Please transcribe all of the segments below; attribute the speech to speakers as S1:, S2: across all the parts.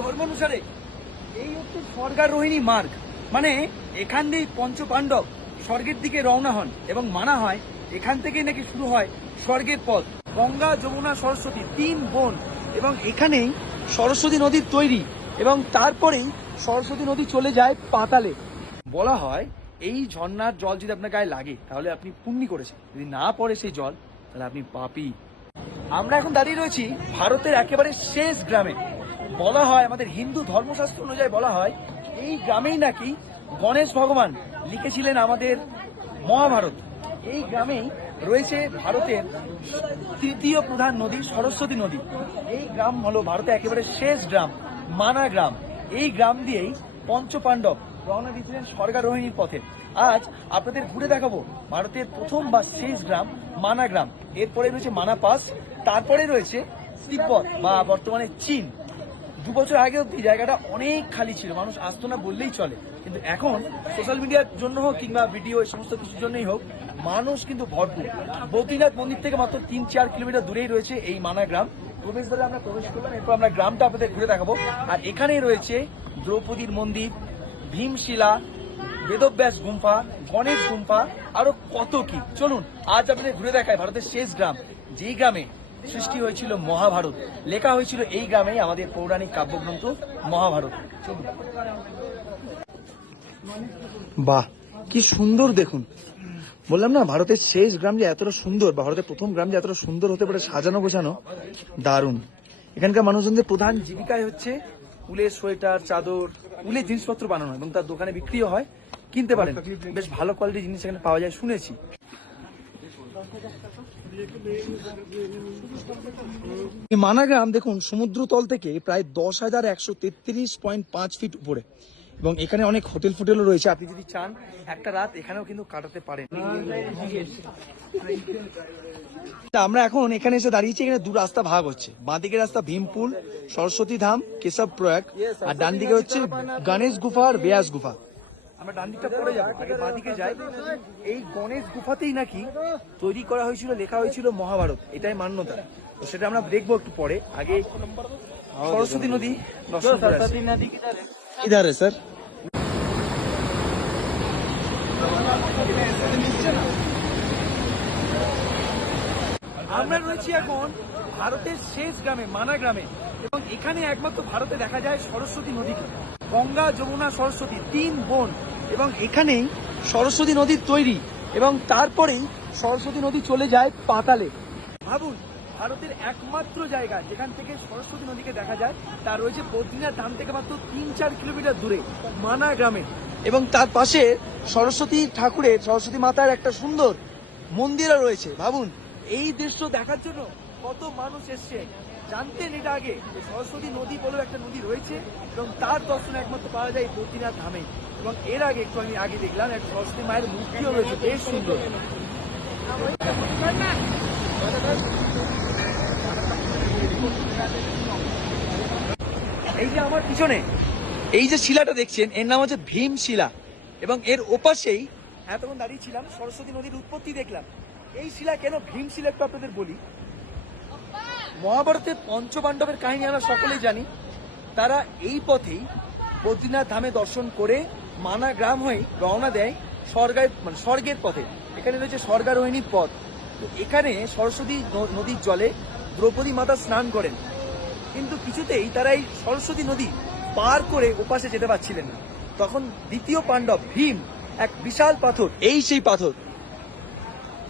S1: ধর্ম অনুসারে এই হচ্ছে স্বর্গার রোহিণী মার্গ। মানে এখান দিয়েই পঞ্চ পাণ্ডব স্বর্গের দিকে রওনা হন এবং মানা হয় এখান থেকেই নাকি শুরু হয় স্বর্গের পথ। গঙ্গা, যমুনা, সরস্বতী তিন বোন এবং এখানেই সরস্বতী নদীর তৈরি এবং তারপরেই সরস্বতী নদী চলে যায় পাতালে। বলা হয়, এই ঝর্ণার জল যদি আপনার গায়ে লাগে, তাহলে আপনি পুণ্যি করেছেন। যদি না পড়ে সেই জল, তাহলে আপনি পাপি। আমরা এখন দাঁড়িয়ে রয়েছি ভারতের একেবারে শেষ গ্রামে। বলা হয়, আমাদের হিন্দু ধর্মশাস্ত্র অনুযায়ী বলা হয়, এই গ্রামেই নাকি গণেশ ভগবান লিখেছিলেন আমাদের মহাভারত। এই গ্রামেই রয়েছে ভারতের তৃতীয় প্রধান নদী, সরস্বতী নদী। এই গ্রাম হলো ভারতের একেবারে শেষ গ্রাম, মানা গ্রাম। এই গ্রাম দিয়েই পঞ্চপাণ্ডব রওনা দিয়েছিলেন স্বর্গারোহিণীর পথে। আজ আপনাদের ঘুরে দেখাবো ভারতের প্রথম বা শেষ গ্রাম, মানা গ্রাম। এরপরে রয়েছে মানা পাস তারপরে রয়েছে তিব্বত বা বর্তমানে চীন। দু বছর আগে অব্দি জায়গাটা অনেক খালি ছিল। মানুষ আসতো না বললেই চলে। কিন্তু এখন সোশ্যাল মিডিয়ার জন্য হোক কিংবা ভিডিও এই সমস্ত কিছুর জন্যই হোক, মানুষ কিন্তু ভরপুর। বদ্রীনাথ মন্দির থেকে মাত্র তিন চার কিলোমিটার দূরেই রয়েছে এই মানা গ্রাম। প্রবেশদ্বারে আমরা প্রবেশ করলাম, এরপর আমরা গ্রামটা আপনাদের ঘুরে দেখাবো। আর এখানেই রয়েছে দ্রৌপদীর মন্দির, ভীমশিলা, বেদব্যাস গুম্ফা, গণেশ গুম্ফা, আরও কত কি। চলুন, আজ আপনাদের ঘুরে দেখায় ভারতের শেষ গ্রাম, যেই গ্রামে সৃষ্টি হয়েছিল মহাভারত। লেখা হয়েছিল এই গ্রামেই আমাদের পৌরাণিক কাব্যগ্রন্থ মহাভারত। বাহ, কি সুন্দর দেখুন। বললাম না, ভারতের শেষ গ্রাম যে এতটা সুন্দর বা ভারতের প্রথম গ্রাম যে এতটা সুন্দর হতে পারে সাজানো গোছানো, দারুণ। এখানকার মানুষজনদের প্রধান জীবিকায় হচ্ছে উলের সোয়েটার, চাদর, উলের জিনিসপত্র বানানো এবং তার দোকানে বিক্রিও হয়, কিনতে পারেন। বেশ ভালো কোয়ালিটির জিনিস এখানে পাওয়া যায়, শুনেছি। মানাগ্রাম দেখুন, সমুদ্রতল থেকে প্রায় দশ হাজার একশো তেত্রিশ পয়েন্ট পাঁচ ফিট উপরে। এবং এখানে অনেক হোটেল ফোটেলও রয়েছে। আপনি যদি চান, একটা রাত এখানেও কিন্তু কাটাতে পারেন। আমরা এখন এখানে এসে দাঁড়িয়েছি, এখানে দু রাস্তা ভাগ হচ্ছে। বাঁদিকে রাস্তা ভীমপুল, সরস্বতী ধাম কেশব প্রয়াগ আর ডান দিকে হচ্ছে গণেশ গুফা আর বেয়াস গুফা। আমরা ডান দিকটা পরে যাব আগে বাঁ দিকে যাই। এই গণেশ গুফাতেই নাকি তৈরি করা হয়েছিল লেখা হয়েছিল মহাভারত এটাই মান্যতা। তো সেটা আমরা দেখব একটু পরে। আগে সরস্বতী নদী সরস্বতী নদী ইধারে স্যার। আমরা রয়েছি এখন ভারতের শেষ গ্রামে মানা গ্রামে। এবং এখানে একমাত্র ভারতে দেখা যায় সরস্বতী নদীকে। গঙ্গা যমুনা সরস্বতী তিন বোন। এবং এখানেই সরস্বতী নদীর তৈরি এবং তারপরেই সরস্বতী নদী চলে যায় পাতালে। ভাবুন, ভারতের একমাত্র জায়গা যেখান থেকে সরস্বতী নদীকে দেখা যায়, তা রয়েছে বদ্রীনাথ ধাম থেকে মাত্র তিন চার কিলোমিটার দূরে, মানা গ্রামে। এবং তার পাশে সরস্বতী ঠাকুরের, সরস্বতী মাতার একটা সুন্দর মন্দিরও রয়েছে। ভাবুন, এই দৃশ্য দেখার জন্য কত মানুষ এসছে। জানতেন এটা আগে যে সরস্বতী নদী বলেও একটা নদী রয়েছে এবং তার দর্শন একমাত্র পাওয়া যায় বদ্রীনাথ ধামে। এবং এর আগে একটু আমি আগে দেখলাম একটা সরস্বতী মায়ের মূর্তিও রয়েছে, বেশ সুন্দর। এই যে আমার পিছনে, এই যে শিলাটা দেখছেন, এর নাম হচ্ছে ভীম শিলা। এবং এর ওপাশেই এতক্ষণ দাঁড়িয়ে ছিলাম, সরস্বতী নদীর উৎপত্তি দেখলাম। এই শিলা কেন ভীম শিলা একটু আপনাদের বলি? মহাভারতের পঞ্চপাণ্ডবের কাহিনী আমরা সকলেই জানি। তারা এই পথেই বদ্রীনাথ ধামে দর্শন করে মানা গ্রাম হয়ে রওনা দেয় স্বর্গের মানে স্বর্গের পথে। এখানে রয়েছে স্বর্গারোহিণীর পথ। তো এখানে সরস্বতী নদীর জলে দ্রৌপদী মাতা স্নান করেন। কিন্তু কিছুতেই তারা এই সরস্বতী নদী পার করে ওপাশে যেতে পারছিলেন না। তখন দ্বিতীয় পাণ্ডব ভীম এক বিশাল পাথর এই সেই পাথর।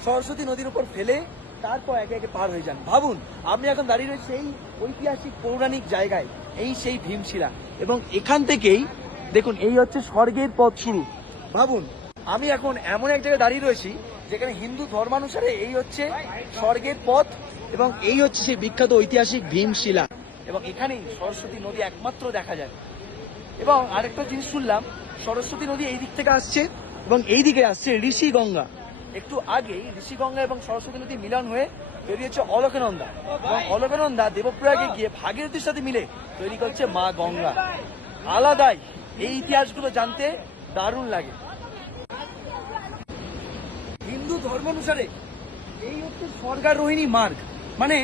S1: সরস্বতী নদীর উপর ফেলে তারপর একে একে পার হয়ে যান। ভাবুন, আপনি এখন দাঁড়িয়ে রয়েছে এই ঐতিহাসিক পৌরাণিক জায়গায়, এই সেই ভীমশিলা। এবং এখান থেকেই, দেখুন, এই হচ্ছে স্বর্গের পথ শুরু। ভাবুন, আমি এখন এমন এক জায়গায় দাঁড়িয়ে রয়েছি, যেখানে হিন্দু ধর্মানুসারে এই হচ্ছে স্বর্গের পথ এবং এই হচ্ছে সেই বিখ্যাত ঐতিহাসিক ভীমশিলা। এবং এখানেই সরস্বতী নদী একমাত্র দেখা যায়। এবং আরেকটা জিনিস শুনলাম, সরস্বতী নদী এই দিক থেকে আসছে এবং এই দিকে আসছে ঋষি গঙ্গা। একটু আগেই ঋষি গঙ্গা এবং সরস্বতী নদী মিলন হয়ে বেরিয়েছে অলকানন্দা। এবং অলকানন্দা দেবপ্রয়াগে গিয়ে ভাগীরথীর সাথে মিলে তৈরি করছে মা গঙ্গা। আলাদাই এই ইতিহাসগুলো জানতে দারুণ লাগে। হিন্দু ধর্ম অনুসারে এই হচ্ছে স্বর্গারোহিণী মার্গ। মানে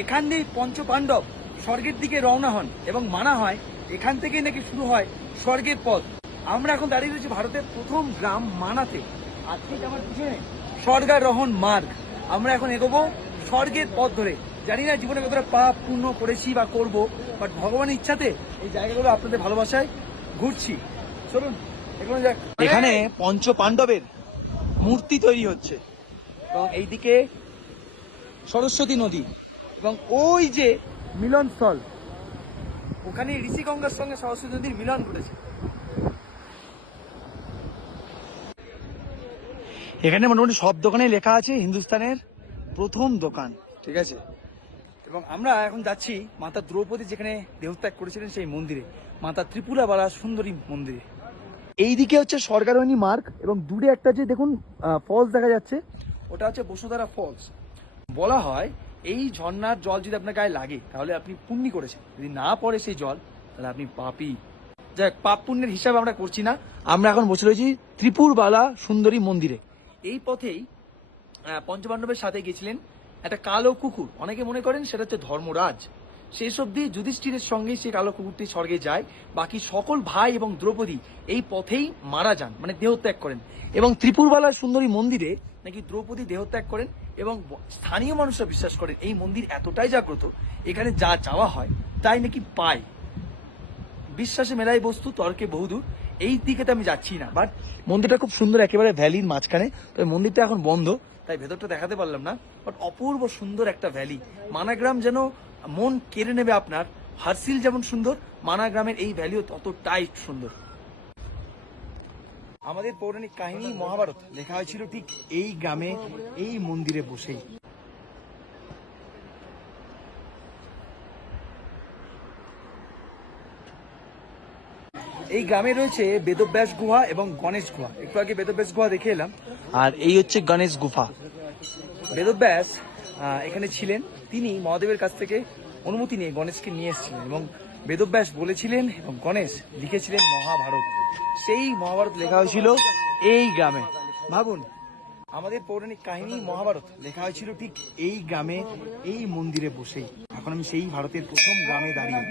S1: এখান দিয়ে পঞ্চ পাণ্ডব স্বর্গের দিকে রওনা হন এবং মানা হয় এখান থেকেই নাকি শুরু হয় স্বর্গের পথ। আমরা এখন দাঁড়িয়ে রয়েছি ভারতের প্রথম গ্রাম মানাতে। পিছনে স্বর্গারোহণ মার্গ। আমরা এখন এগোবো স্বর্গের পথ ধরে। জানি না জীবনে কতটা পাপ পূর্ণ করেছি বা করব বাট ভগবানের ইচ্ছাতে এই জায়গাগুলো আপনাদের ভালোবাসায় ঘুরছি। চলুন এখানে যাক। এখানে পঞ্চ পাণ্ডবের মূর্তি তৈরি হচ্ছে। এবং এইদিকে সরস্বতী নদী। এবং ওই যে মিলনস্থল ওখানে ঋষিগঙ্গার সঙ্গে সরস্বতী নদীর মিলন ঘটেছে। এখানে মোটামুটি সব দোকানে লেখা আছে, হিন্দুস্তানের প্রথম দোকান। ঠিক আছে? এবং আমরা এখন যাচ্ছি মাতা দ্রৌপদী যেখানে দেহত্যাগ করেছিলেন সেই মন্দিরে, মাতা ত্রিপুরা বালা সুন্দরী মন্দিরে। এইদিকে হচ্ছে স্বর্গারোহিণী মার্গ এবং দূরে একটা যে দেখুন ফলস দেখা যাচ্ছে, ওটা হচ্ছে বসুধারা ফলস বলা হয় এই ঝর্ণার জল যদি আপনার গায়ে লাগে, তাহলে আপনি পুণ্যি করেছেন। যদি না পড়ে সেই জল, তাহলে আপনি পাপি। যাক, পাপ পুণ্যের হিসাব আমরা করছি না। আমরা এখন বসে রয়েছি ত্রিপুরবালা সুন্দরী মন্দিরে। এই পথেই পঞ্চপাণ্ডবের সাথে গেছিলেন একটা কালো কুকুর। অনেকে মনে করেন সেটা হচ্ছে ধর্মরাজ। শেষ অব্দি যুধিষ্ঠিরের সঙ্গে সেই কালো কুকুরটি স্বর্গে যায়। বাকি সকল ভাই এবং দ্রৌপদী এই পথেই মারা যান মানে দেহত্যাগ করেন। এবং ত্রিপুরবালার সুন্দরী মন্দিরে নাকি দ্রৌপদী দেহত্যাগ করেন এবং স্থানীয় মানুষরা বিশ্বাস করেন এই মন্দির এতটাই জাগ্রত, এখানে যা চাওয়া হয় তাই নাকি পায়। বিশ্বাসে মেলাই বস্তু তর্কে বহুদূর। এই দিকে তো আমি যাচ্ছি না। বাট মন্দিরটা খুব সুন্দর একেবারে ভ্যালির মাঝখানে। তবে মন্দিরটা এখন বন্ধ। তাই ভেতরটা দেখাতে পারলাম না। বাট অপূর্ব সুন্দর একটা ভ্যালি। মানাগ্রাম যেন মন কেড়ে নেবে আপনার। হারসিল যেমন সুন্দর মানাগ্রামের এই ভ্যালিও ততটাই সুন্দর। আমাদের পৌরাণিক কাহিনী মহাভারত। লেখা হয়েছিল ঠিক এই গ্রামে এই মন্দিরে বসেই। এই গ্রামে রয়েছে বেদব্যাস গুহা এবং গণেশ গুহা। একটু আগে বেদব্যাস গুহা দেখে এলাম। আর এই হচ্ছে গণেশ গুফা বেদব্যাস এখানে ছিলেন। তিনি মহাদেবের কাছ থেকে অনুমতি নিয়ে গণেশকে নিয়ে এসেছিলেন এবং বেদব্যাস বলেছিলেন এবং গণেশ লিখেছিলেন মহাভারত। সেই মহাভারত লেখা হয়েছিল এই গ্রামে। ভাবুন আমাদের পৌরাণিক কাহিনী মহাভারত লেখা হয়েছিল ঠিক এই গ্রামে এই মন্দিরে বসেই। এখন আমি সেই ভারতের প্রথম গ্রামে দাঁড়িয়ে।